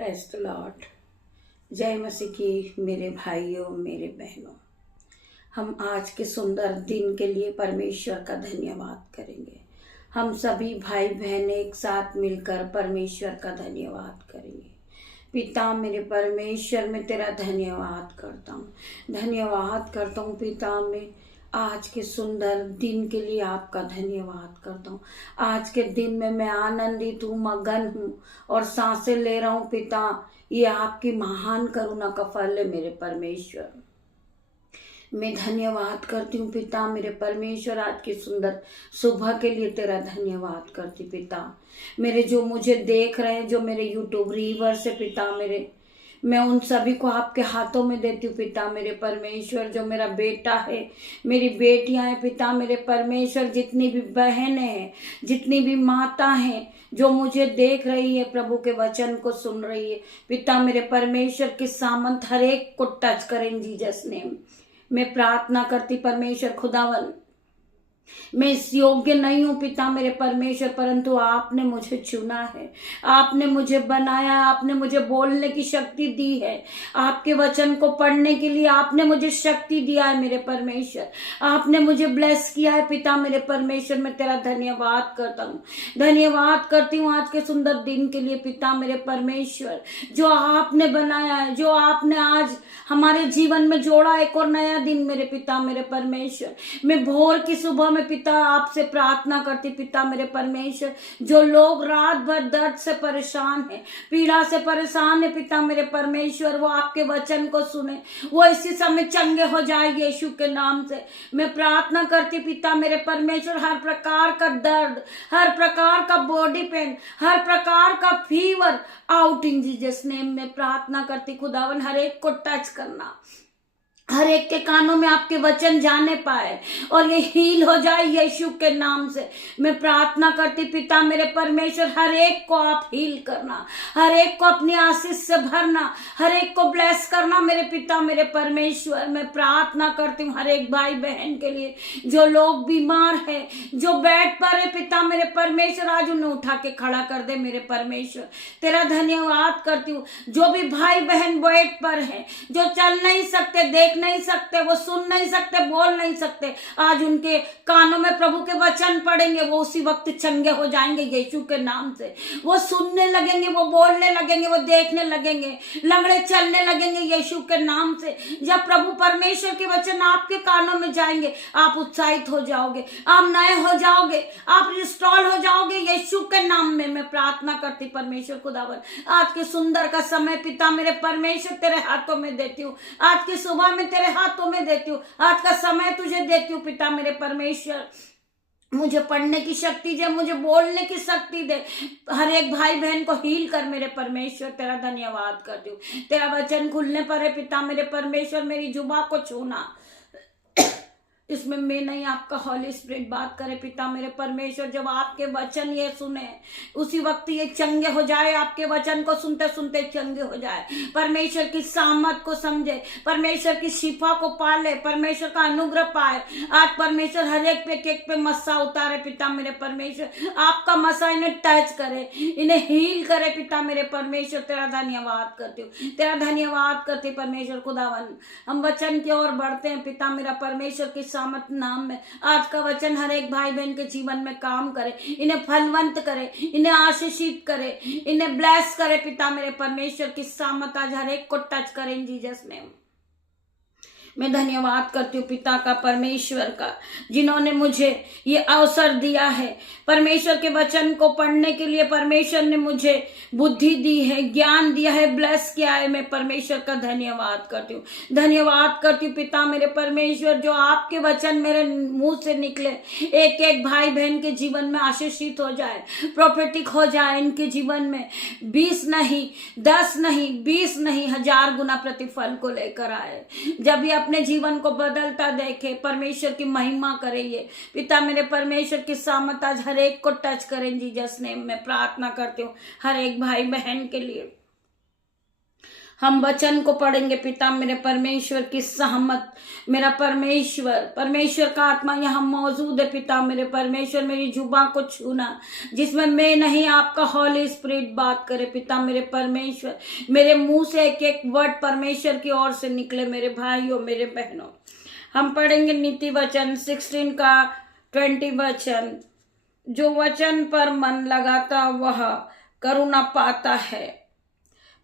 Praise the Lord. जय मसीह की मेरे भाइयों मेरे बहनों। हम आज के सुंदर दिन के लिए परमेश्वर का धन्यवाद करेंगे। हम सभी भाई बहन एक साथ मिलकर परमेश्वर का धन्यवाद करेंगे। पिता मेरे परमेश्वर, मैं तेरा धन्यवाद करता हूँ, धन्यवाद करता हूँ पिता। मैं आज के सुंदर दिन के लिए आपका धन्यवाद करता हूँ। आज के दिन में मैं आनंदित हूँ, मगन हूँ और सांसें ले रहा हूँ पिता। ये आपकी महान करुणा का फल है मेरे परमेश्वर। मैं धन्यवाद करती हूँ पिता मेरे परमेश्वर। आज की सुंदर सुबह के लिए तेरा धन्यवाद करती पिता। मेरे जो मुझे देख रहे हैं, जो मेरे यूट्यूब रीवर्स है पिता मेरे, मैं उन सभी को आपके हाथों में देती हूँ पिता मेरे परमेश्वर। जो मेरा बेटा है, मेरी बेटियां हैं पिता मेरे परमेश्वर, जितनी भी बहनें हैं, जितनी भी माता हैं जो मुझे देख रही है, प्रभु के वचन को सुन रही है पिता मेरे परमेश्वर की सामंत हर एक को टच करें जीसस नेम। मैं प्रार्थना करती परमेश्वर खुदावन, मैं इस योग्य नहीं हूं पिता मेरे परमेश्वर, परंतु आपने मुझे चुना है, आपने मुझे बनाया, आपने मुझे बोलने की शक्ति दी है, आपके वचन को पढ़ने के लिए आपने मुझे शक्ति दिया है मेरे परमेश्वर। आपने मुझे ब्लेस किया है पिता मेरे परमेश्वर। मैं तेरा धन्यवाद करता हूँ, धन्यवाद करती हूँ आज के सुंदर दिन के लिए पिता मेरे परमेश्वर, जो आपने बनाया है, जो आपने आज हमारे जीवन में जोड़ा एक और नया दिन मेरे पिता मेरे परमेश्वर। मैं भोर की सुबह में पिता आपसे प्रार्थना करती पिता मेरे परमेश्वर, जो लोग रात भर दर्द से परेशान है, पीड़ा से परेशान है पिता मेरे परमेश्वर, वो आपके वचन को सुने, वो इसी समय चंगे हो जाए यीशु के नाम से। मैं प्रार्थना करती पिता मेरे परमेश्वर, हर प्रकार का दर्द, हर प्रकार का बॉडी पेन, हर प्रकार का fever out in Jesus name में प्रार्थना करती खुदावन। हर एक को टच करना, हर एक के कानों में आपके वचन जाने पाए और ये हील हो जाए यीशु के नाम से। मैं प्रार्थना करती पिता मेरे परमेश्वर, हर एक को आप हील करना, हर एक को अपनी आशीष से भरना, हर एक को ब्लेस करना मेरे पिता मेरे परमेश्वर। मैं प्रार्थना करती हूँ हर एक भाई बहन के लिए, जो लोग बीमार है, जो बेड पर है पिता मेरे परमेश्वर, आज उन्हें उठा के खड़ा कर दे मेरे परमेश्वर। तेरा धन्यवाद करती हूँ। जो भी भाई बहन बेड पर है, जो चल नहीं सकते, देख नहीं सकते, वो सुन नहीं सकते, बोल नहीं सकते, आज उनके कानों में प्रभु के वचन पड़ेंगे, वो उसी वक्त चंगे हो जाएंगे यीशु के नाम से। वो सुनने लगेंगे, वो बोलने लगेंगे, वो देखने लगेंगे, लंगड़े चलने लगेंगे यीशु के नाम से। जब प्रभु परमेश्वर के वचन आपके कानों में जाएंगे, आप उत्साहित हो जाओगे, आप नए हो जाओगे, आप रिस्टोर हो जाओगे यीशु के नाम में। मैं प्रार्थना करती परमेश्वर खुदावन, आज के सुंदर का समय पिता मेरे परमेश्वर तेरे हाथों में देती हूँ। आज की सुबह में तेरे हाथों में देती हूँ, आज का समय तुझे देती हूँ पिता मेरे परमेश्वर। मुझे पढ़ने की शक्ति दे, मुझे बोलने की शक्ति दे, हर एक भाई बहन को हील कर मेरे परमेश्वर। तेरा धन्यवाद करती हूँ। तेरा वचन खुलने पर है पिता मेरे परमेश्वर, मेरी जुबान को छूना, इसमें मैं नहीं, आपका हॉली स्पिरिट बात करे पिता मेरे परमेश्वर। जब आपके वचन ये सुने, उसी वक्त ये चंगे हो जाए, आपके वचन को सुनते सुनते चंगे हो जाए, परमेश्वर की सामत को समझे, परमेश्वर की शिफा को पाले, परमेश्वर का अनुग्रह पाए। आज परमेश्वर हर एक पे केक पे मस्सा उतारे पिता मेरे परमेश्वर, आपका मस्सा इन्हें टच करे, इन्हें हील करे पिता मेरे परमेश्वर। तेरा धन्यवाद करती हूँ, तेरा धन्यवाद करती परमेश्वर खुदावन। हम वचन की ओर बढ़ते हैं पिता मेरा परमेश्वर की सामत नाम में। आज का वचन हर एक भाई बहन के जीवन में काम करे, इन्हें फलवंत करे, इन्हें आशीषित करे, इन्हें ब्लेस करे पिता मेरे परमेश्वर की सामत आज हर एक को टच करे इन जीसस नेम। मैं धन्यवाद करती हूँ पिता का, परमेश्वर का, जिन्होंने मुझे ये अवसर दिया है परमेश्वर के वचन को पढ़ने के लिए। परमेश्वर ने मुझे बुद्धि दी है, ज्ञान दिया है, ब्लेस किया है। मैं परमेश्वर का धन्यवाद करती हूँ, धन्यवाद करती हूँ पिता मेरे परमेश्वर, जो आपके वचन मेरे मुंह से निकले, एक एक भाई बहन के जीवन में आशीषित हो जाए, प्रोफेटिक हो जाए इनके जीवन में। 20 नहीं, 10 नहीं, 20 नहीं, 1000 गुना प्रतिफल को लेकर आए। जब ये अपने जीवन को बदलता देखे, परमेश्वर की महिमा करेंगे पिता मेरे परमेश्वर की सामत आज हर एक को टच करें जीसस नेम में। प्रार्थना करती हूँ हर एक भाई बहन के लिए, हम वचन को पढ़ेंगे पिता मेरे परमेश्वर की सहमत। मेरा परमेश्वर का आत्मा यहाँ मौजूद है पिता मेरे परमेश्वर। मेरी जुबान को छूना जिसमें मैं नहीं, आपका हॉली स्पिरिट बात करे पिता मेरे परमेश्वर। मेरे मुंह से एक एक वर्ड परमेश्वर की ओर से निकले मेरे भाइयों मेरे बहनों। हम पढ़ेंगे नीति वचन 16 का 20 वचन। जो वचन पर मन लगाता वह करुणा पाता है।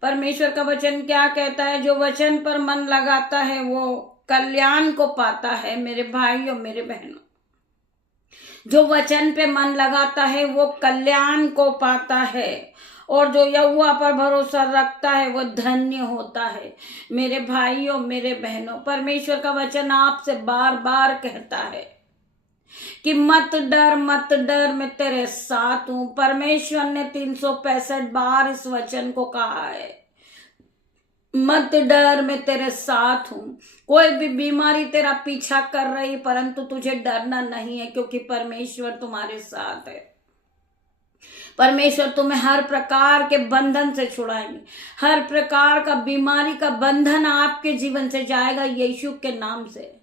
परमेश्वर का वचन क्या कहता है? जो वचन पर मन लगाता है वो कल्याण को पाता है मेरे भाइयों मेरे बहनों। जो वचन पे मन लगाता है वो कल्याण को पाता है, और जो यहोवा पर भरोसा रखता है वो धन्य होता है मेरे भाइयों मेरे बहनों। परमेश्वर का वचन आपसे बार बार कहता है कि मत डर मैं तेरे साथ हूं। परमेश्वर ने 365 बार इस वचन को कहा है, मत डर मैं तेरे साथ हूं। कोई भी बीमारी तेरा पीछा कर रही परंतु तुझे डरना नहीं है, क्योंकि परमेश्वर तुम्हारे साथ है। परमेश्वर तुम्हें हर प्रकार के बंधन से छुड़ाएंगे। हर प्रकार का बीमारी का बंधन आपके जीवन से जाएगा यीशु के नाम से।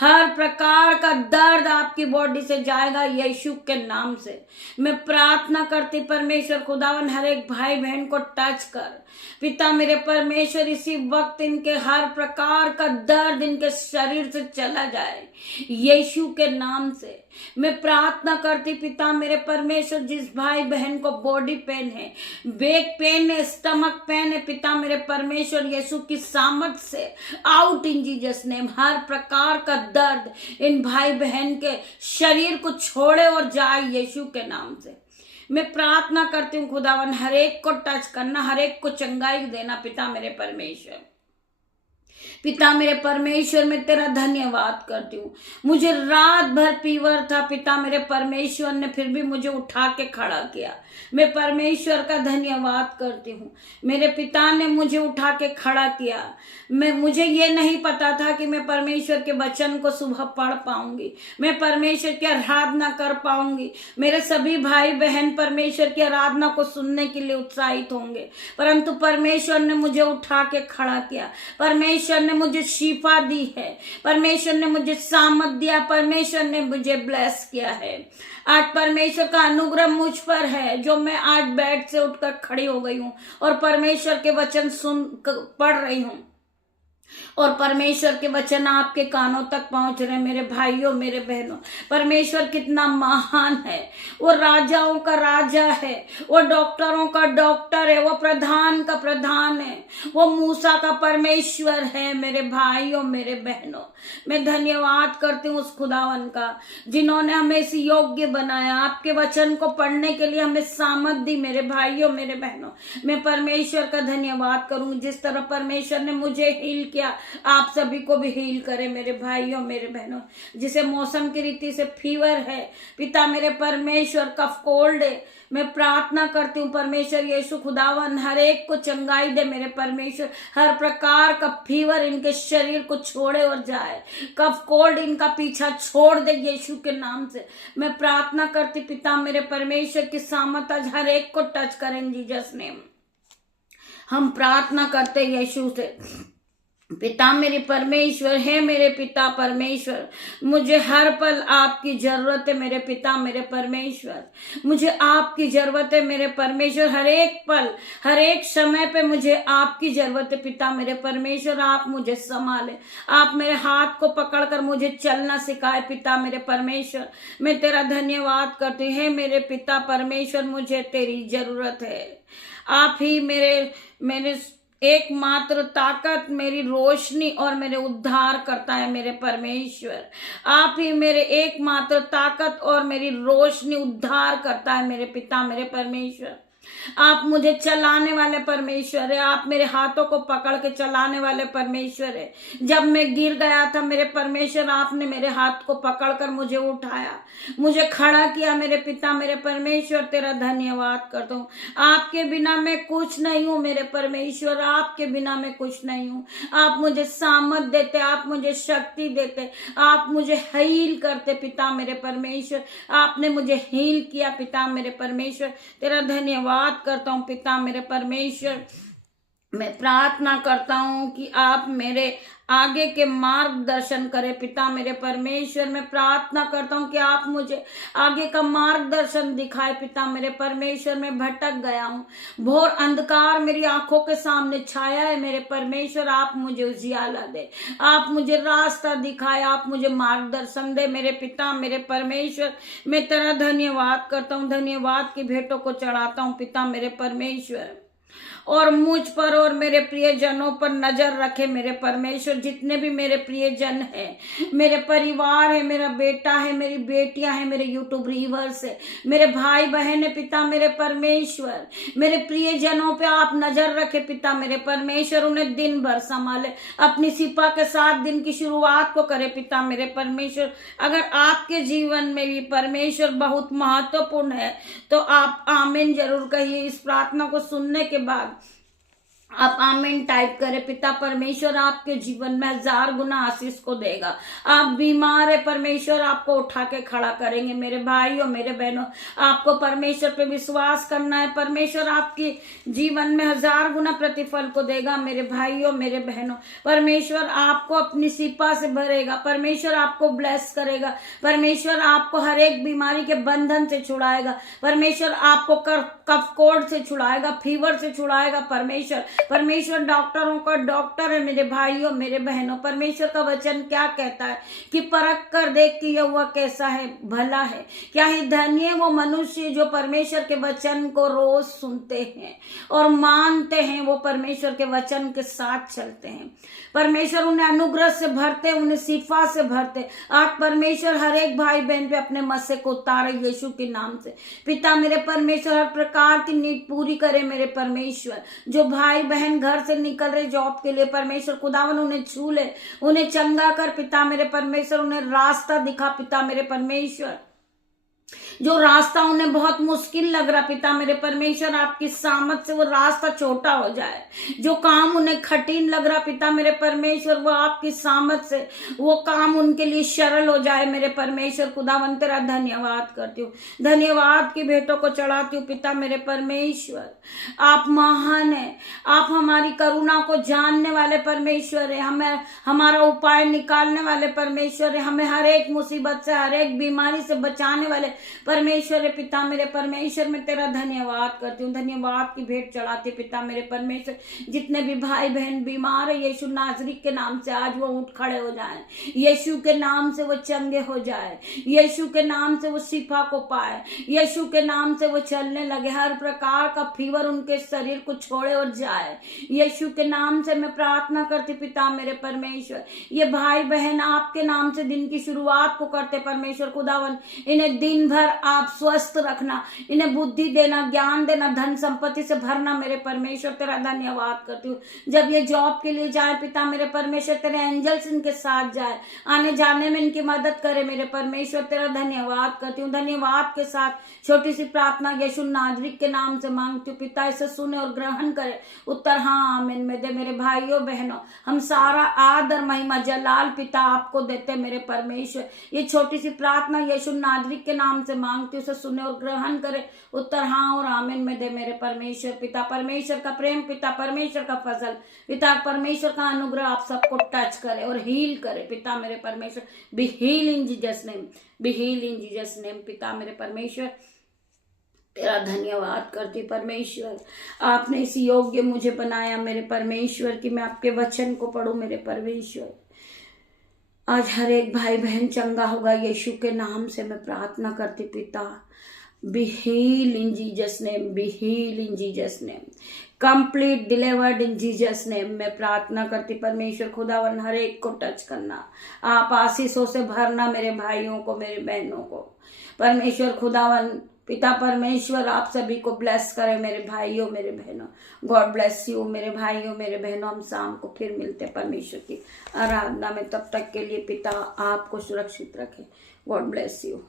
हर प्रकार का दर्द आपकी बॉडी से जाएगा यीशु के नाम से। मैं प्रार्थना करती परमेश्वर खुदावन हर एक भाई बहन को टच कर पिता मेरे परमेश्वर। इसी वक्त इनके हर प्रकार का दर्द इनके शरीर से चला जाए यीशु के नाम से। मैं प्रार्थना करती पिता मेरे परमेश्वर, जिस भाई बहन को बॉडी पेन है, बैक पेन है, स्टमक पेन है, पिता मेरे परमेश्वर यीशु की सामर्थ से आउट इन जीसस नेम। हर प्रकार का दर्द इन भाई बहन के शरीर को छोड़े और जाए यीशु के नाम से। मैं प्रार्थना करती हूँ खुदावन हर एक को टच करना, हर एक को चंगाई देना पिता मेरे परमेश्वर। पिता मेरे परमेश्वर मैं तेरा धन्यवाद करती हूँ। मुझे रात भर फीवर था पिता मेरे परमेश्वर ने फिर भी मुझे उठा के खड़ा किया। मैं परमेश्वर का धन्यवाद करती हूँ। मेरे पिता ने मुझे उठा के खड़ा किया। मुझे ये नहीं पता था कि मैं परमेश्वर के वचन को सुबह पढ़ पाऊंगी, मैं परमेश्वर की आराधना कर पाऊंगी। मेरे सभी भाई बहन परमेश्वर की आराधना को सुनने के लिए उत्साहित होंगे, परंतु परमेश्वर ने मुझे उठा के खड़ा किया। परमेश्वर ने मुझे शिफा दी है, परमेश्वर ने मुझे सामर्थ दिया, परमेश्वर ने मुझे ब्लेस किया है। आज परमेश्वर का अनुग्रह मुझ पर है, जो मैं आज बेड से उठकर खड़ी हो गई हूँ और परमेश्वर के वचन पढ़ रही हूँ, और परमेश्वर के वचन आपके कानों तक पहुंच रहे मेरे भाइयों मेरे बहनों। परमेश्वर कितना महान है। वो राजाओं का राजा है, वो डॉक्टरों का डॉक्टर है, वो प्रधान का प्रधान है, वो मूसा का परमेश्वर है मेरे भाइयों मेरे बहनों। मैं धन्यवाद करती हूँ उस खुदावन का जिन्होंने हमें इस योग्य बनाया, आपके वचन को पढ़ने के लिए हमें सामर्थ दी मेरे भाइयों मेरे बहनों। मैं परमेश्वर का धन्यवाद करूँ, जिस तरह परमेश्वर ने मुझे हील किया आप सभी को भी हील करे मेरे भाइयों मेरे बहनों। जिसे मौसम की रीति से फीवर है पिता मेरे परमेश्वर, कफ कोल्ड है, मैं प्रार्थना करती हूँ परमेश्वर यीशु खुदावन हर एक को चंगाई दे मेरे परमेश्वर। हर प्रकार का फीवर इनके शरीर को छोड़े और जाए, कफ कोल्ड इनका पीछा छोड़ दे यीशु के नाम से। मैं प्रार्थना करती पिता मेरे परमेश्वर की सामर्थ आज हर एक को टच करें जीसस नेम। हम प्रार्थना करते यीशु से। पिता मेरे परमेश्वर है, मेरे पिता परमेश्वर, मुझे हर पल आपकी जरूरत है मेरे पिता मेरे परमेश्वर। मुझे आपकी जरूरत है मेरे परमेश्वर, हर एक पल हर एक समय पे मुझे आपकी जरूरत है पिता मेरे परमेश्वर। आप मुझे संभाले, आप मेरे हाथ को पकड़कर मुझे चलना सिखाए पिता मेरे परमेश्वर। मैं तेरा धन्यवाद करती हूँ मेरे पिता परमेश्वर, मुझे तेरी जरूरत है। आप ही मेरे एकमात्र ताकत, मेरी रोशनी और मेरे उद्धार करता है मेरे परमेश्वर। आप ही मेरे एकमात्र ताकत और मेरी रोशनी उद्धार करता है मेरे पिता मेरे परमेश्वर। आप मुझे चलाने वाले परमेश्वर है, आप मेरे हाथों को पकड़ के चलाने वाले परमेश्वर है। जब मैं गिर गया था मेरे परमेश्वर, आपने मेरे हाथ को पकड़कर मुझे उठाया, मुझे खड़ा किया मेरे पिता मेरे परमेश्वर। तेरा धन्यवाद करता हूँ। आपके बिना मैं कुछ नहीं हूँ मेरे परमेश्वर, आपके बिना मैं कुछ नहीं हूँ। आप मुझे सामर्थ देते, आप मुझे शक्ति देते, आप मुझे हील करते पिता मेरे परमेश्वर। आपने मुझे हील किया पिता मेरे परमेश्वर, तेरा धन्यवाद करता हूँ पिता मेरे परमेश्वर। मैं प्रार्थना करता हूं कि आप मेरे आगे के मार्गदर्शन करें पिता मेरे परमेश्वर। मैं प्रार्थना करता हूं कि आप मुझे आगे का मार्गदर्शन दिखाए पिता मेरे परमेश्वर। मैं भटक गया हूं, घोर अंधकार मेरी आंखों के सामने छाया है मेरे परमेश्वर। आप मुझे उजियाला दे, आप मुझे रास्ता दिखाए, आप मुझे मार्गदर्शन दे मेरे पिता मेरे परमेश्वर। मैं तेरा धन्यवाद करता हूँ, धन्यवाद की भेंटों को चढ़ाता हूँ पिता मेरे परमेश्वर। और मुझ पर और मेरे प्रियजनों पर नजर रखे मेरे परमेश्वर। जितने भी मेरे प्रियजन हैं, मेरे परिवार है, मेरा बेटा है, मेरी बेटियां हैं, मेरे यूट्यूब व्यूअर्स है, मेरे भाई बहन है पिता मेरे परमेश्वर। मेरे प्रियजनों पे आप नजर रखे पिता मेरे परमेश्वर। उन्हें दिन भर संभाले, अपनी सिपा के साथ दिन की शुरुआत को करे पिता मेरे परमेश्वर। अगर आपके जीवन में भी परमेश्वर बहुत महत्वपूर्ण है तो आप आमीन जरूर कहिए। इस प्रार्थना को सुनने के बाद आप आमीन टाइप करें। पिता परमेश्वर आपके जीवन में 1000 गुना आशीष को देगा। आप बीमार है, परमेश्वर आपको उठा के खड़ा करेंगे मेरे भाइयों मेरे बहनों। आपको परमेश्वर पे विश्वास करना है, परमेश्वर आपके जीवन में 1000 गुना प्रतिफल को देगा मेरे भाइयों मेरे बहनों। परमेश्वर आपको अपनी सिपा से भरेगा, परमेश्वर आपको ब्लेस करेगा, परमेश्वर आपको हर एक बीमारी के बंधन से छुड़ाएगा, परमेश्वर आपको कफ कोड से छुड़ाएगा, फीवर से छुड़ाएगा। परमेश्वर डॉक्टरों का डॉक्टर है मेरे भाइयों मेरे बहनों। परमेश्वर का वचन क्या कहता है कि परख कर देख कि यह हुआ कैसा है, भला है। क्या ही धन्य है वो मनुष्य जो परमेश्वर के वचन को रोज सुनते हैं और मानते हैं, वो परमेश्वर के वचन के साथ चलते हैं। परमेश्वर उन्हें अनुग्रह से भरते, उन्हें सिफा से भरते। आज परमेश्वर हर एक भाई बहन पे अपने मस्से को उतारे यीशु के नाम से। पिता मेरे परमेश्वर हर प्रकार की नीड पूरी करे मेरे परमेश्वर। जो भाई बहन घर से निकल रहे जॉब के लिए, परमेश्वर खुदावन उन्हें छू ले, उन्हें चंगा कर पिता मेरे परमेश्वर। उन्हें रास्ता दिखा पिता मेरे परमेश्वर। जो रास्ता उन्हें बहुत मुश्किल लग रहा पिता मेरे परमेश्वर, आपकी सामत से वो रास्ता छोटा हो जाए। जो काम उन्हें कठिन लग रहा पिता मेरे परमेश्वर, वो आपकी सामत से वो काम उनके लिए सरल हो जाए मेरे परमेश्वर। खुदावन तेरा धन्यवाद करती हूँ, धन्यवाद की भेंटों को चढ़ाती हूँ पिता मेरे परमेश्वर। आप महान है, आप हमारी करुणा को जानने वाले परमेश्वर है, हमें हमारा उपाय निकालने वाले परमेश्वर है, हमें हर एक मुसीबत से हर एक बीमारी से बचाने वाले परमेश्वर पिता मेरे परमेश्वर। मैं तेरा धन्यवाद करती हूँ, धन्यवाद की भेंट चढ़ाती पिता मेरे परमेश्वर। जितने भी भाई बहन बीमार है, यीशु नासरी के नाम से आज वो उठ खड़े हो जाए, यीशु के नाम से वो चंगे हो जाए, यीशु के नाम से वो शिफा को पाए, यीशु के नाम से वो चलने लगे, हर प्रकार का फीवर उनके शरीर को छोड़े और जाए। यीशु के नाम से मैं प्रार्थना करती पिता मेरे परमेश्वर। ये भाई बहन आपके नाम से दिन की शुरुआत को करते परमेश्वर खुदावन, इन्हें दिन भर आप स्वस्थ रखना, इन्हें बुद्धि देना, ज्ञान देना, धन संपत्ति से भरना मेरे परमेश्वर। तेरा धन्यवाद करती हूँ। जब ये जॉब के लिए जाए पिता मेरे परमेश्वर, तेरे एंजल्स इनके साथ जाए, आने जाने में इनकी मदद करे मेरे परमेश्वर। तेरा धन्यवाद करती हूँ, धन्यवाद के साथ छोटी सी प्रार्थना यीशु नाजरीक के नाम से मांगती हूँ। पिता इसे सुने और ग्रहण करे, उत्तर हाँ आमीन में दे मेरे भाइयों बहनों। हम सारा आदर महिमा जलाल पिता आपको देते मेरे परमेश्वर। ये छोटी सी प्रार्थना यीशु नाजरीक के नाम से मांगती हूँ, उसे सुने और ग्रहण करे, उत्तर हाँ और आमीन में दे मेरे परमेश्वर। पिता परमेश्वर का प्रेम, पिता परमेश्वर का फजल, पिता परमेश्वर का अनुग्रह आप सबको टच करे और हील करे पिता मेरे परमेश्वर। Be heal in Jesus name, be heal in Jesus name पिता मेरे परमेश्वर। तेरा धन्यवाद करती परमेश्वर, आपने इस योग्य मुझे बनाया मेरे परमेश्वर कि मैं आपके वचन को पढ़ूं मेरे परमेश्वर। आज हर एक भाई बहन चंगा होगा यीशु के नाम से मैं प्रार्थना करती पिता। Be heal in Jesus name, be heal in Jesus name, complete delivered in Jesus name. मैं प्रार्थना करती परमेश्वर खुदावन, हर एक को टच करना, आप आशीषों से भरना मेरे भाइयों को मेरे बहनों को परमेश्वर खुदावन। पिता परमेश्वर आप सभी को ब्लेस करे मेरे भाइयों मेरे बहनों। गॉड ब्लेस यू मेरे भाइयों मेरे बहनों। हम शाम को फिर मिलते परमेश्वर की आराधना में, तब तक के लिए पिता आपको सुरक्षित रखे। God bless you.